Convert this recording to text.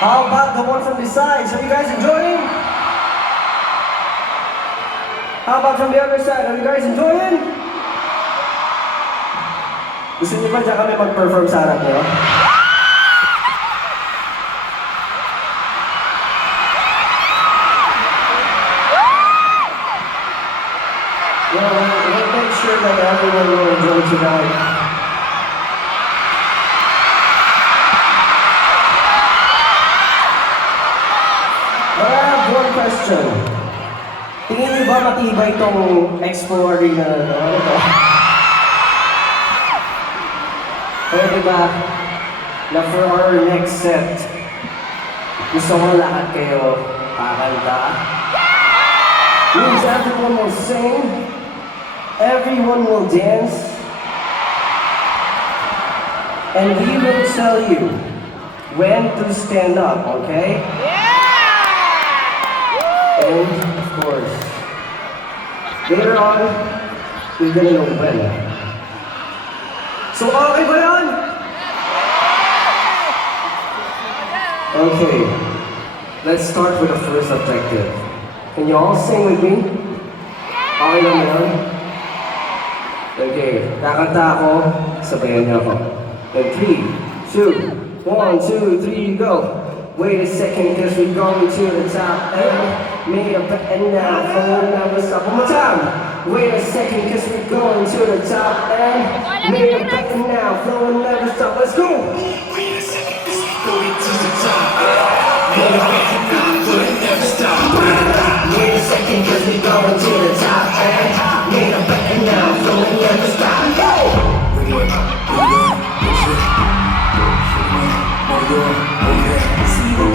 How about the one from the sides? Are you guys enjoying? How about from the other side? Are you guys enjoying? Gusto niyo ba dyan kami mag-perform sa harap niyo? Well, we'll make sure that everyone will enjoy tonight. But I have one question. Tingin niyo ba matibay itong Expo Arena na ito? Ano ito? Pwede ba na for our next set, gusto mo lahat kayo kakanta? Means everyone will sing, everyone will dance, and we will tell you when to stand up, okay? And, of course, later on, we're gonna know when. So, okay ba yan? Okay, let's start with the first objective. Can you all sing with me? Okay lang yan? Okay, kakanta ako, sabayan niyo ako. And 3, 2, 1, 2, 3, go! Wait a second, cause we're going to the top and made up and now phone never stop. One more time. Wait a second, cause we're going to the top and made up and now phone never stop. Let's go. Wait a second, cause we're going to the top. Made up and now phone never stop. Wait a second, cause we're going to the top and made up and now phone never stop. Go. Bring it up, bring it up, bring it up. See you